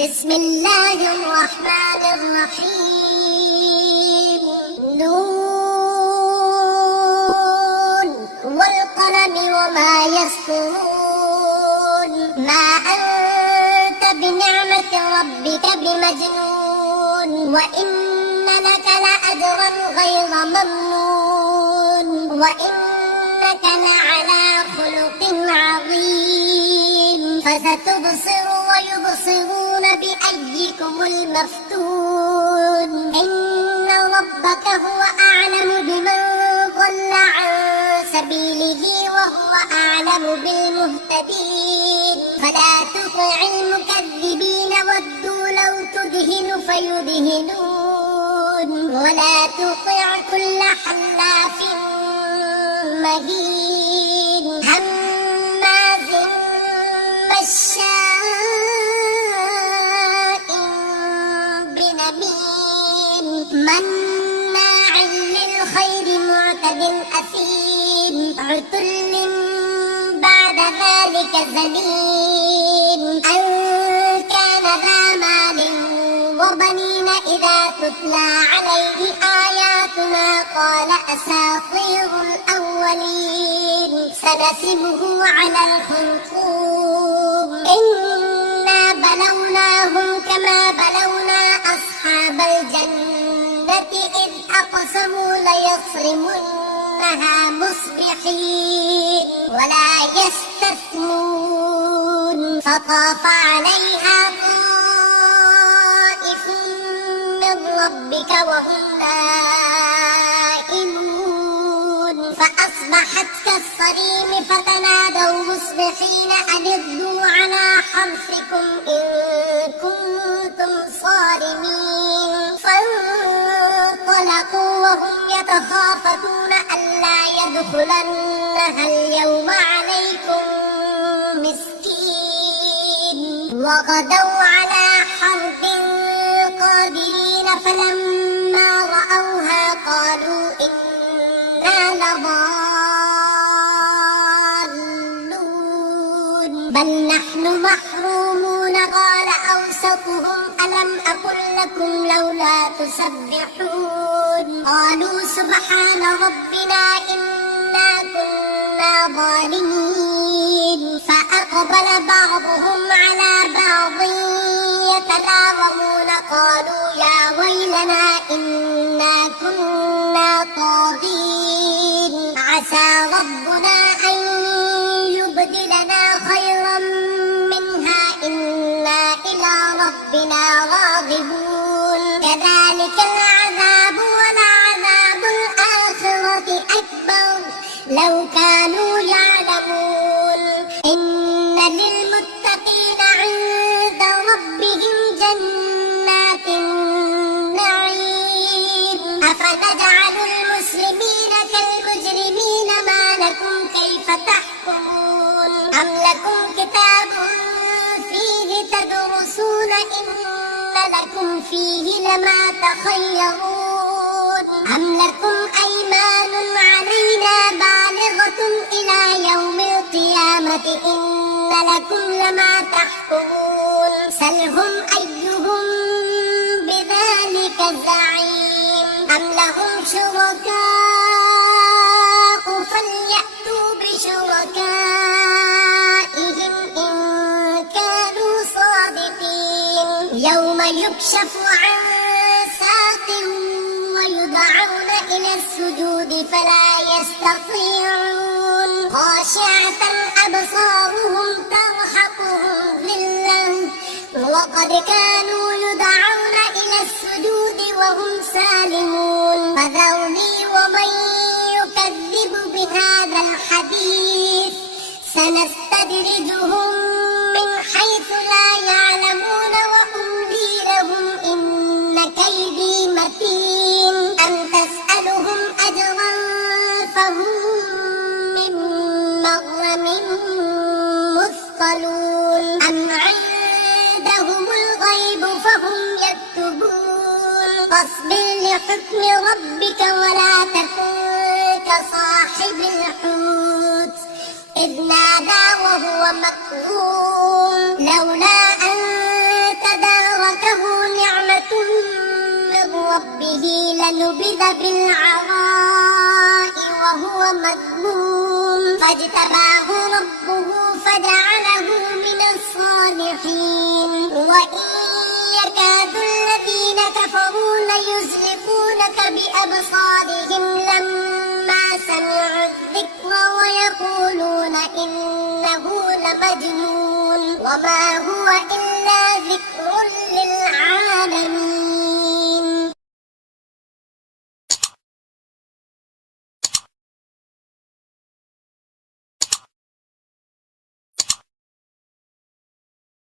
بسم الله الرحمن الرحيم. نون والقلم وما يسطرون. ما أنت بنعمة ربك بمجنون، وإن لك لأجرا غير ممنون، وإنك لعلى خلق عظيم. فستبصر ويبصرون بأيكم المفتون. إن ربك هو أعلم بمن ضل عن سبيله وهو أعلم بالمهتدين. فلا تطع المكذبين ودوا لو تدهن فيدهنون، ولا تطع كل حلاف مهين هماز مشاء بنميم مناع للخير معتد أثيم عتل بعد ذلك زنيم. أن كان ذا مال وبنين إذا تتلى عليه آياتنا قال أساطير الأولين. سنسمه على الخرطوم. إنا بلوناهم كما بلونا أصحاب الجنة إذ أقسموا ليصرمنها مصبحين ولا يستثنون. فطاف عليها طائف من ربك وهم نائمون، فأصبحت كالصريم فتنادوا مصبحين أن اغدوا على حرثكم إن كنتم صارمين. فانطلقوا وهم يتخافتون ألا يدخلنها اليوم عليكم مسكين. وغدوا على حرد قادرين فلما رأوها قالوا إنا لضالون بل نحن محرومون. قال أوسطهم ألم أقل لكم لولا تسبحون؟ قالوا سبحان ربنا إنا كنا ظالمين. فأقبل بعضهم على بعض يتلاومون قالوا يا ويلنا إنا كنا طاغين. عسى ربنا أن يبدلنا خيرا منها إنا إلى ربنا راغبون. كذلك العذاب ولعذاب الآخرة أكبر لو كانوا يعلمون. إن للمتقين عند ربهم جنات النعيم. أفنجعل المسلمين كالمجرمين ما لكم كيف تحكمون؟ أم لكم كتاب فيه تدرسون إن لكم فيه لما تخيرون؟ أم لكم أيمان علينا بالغة إلى يوم القيامة إن لكم لما تحكمون. سلهم أيهم بذلك زعيم. أم لهم شركاء فليأتوا بشركائهم إن كانوا صادقين. يوم يكشف عن ساق ويدعون إلى السجود فلا يستطيعون. خاشعة أبصارهم ترهقهم ذلة وقد كانوا يدعون إلى السجود وهم سالمون. فذرني ومن يكذب بهذا الحديث سنستدرجهم من حيث لا يعلمون وأملي لهم إن كيدي متين. أم تسألهم أجرا فهم من مغرم مثقلون. أم عندهم الغيب فهم يكتبون. فاصبر لحكم ربك ولا تكن كصاحب الحوت إذ نادى وهو مكظوم لولا أن تداركه فاته نعمة من ربه لنبذ بالعراء وهو مذموم فاجتباه ربه فجعله من الصالحين وإن يكاد الذين كفروا ليزلقونك بأبصارهم لما سمعوا الذكر ويقولون إنه لمجنون وما هو إلا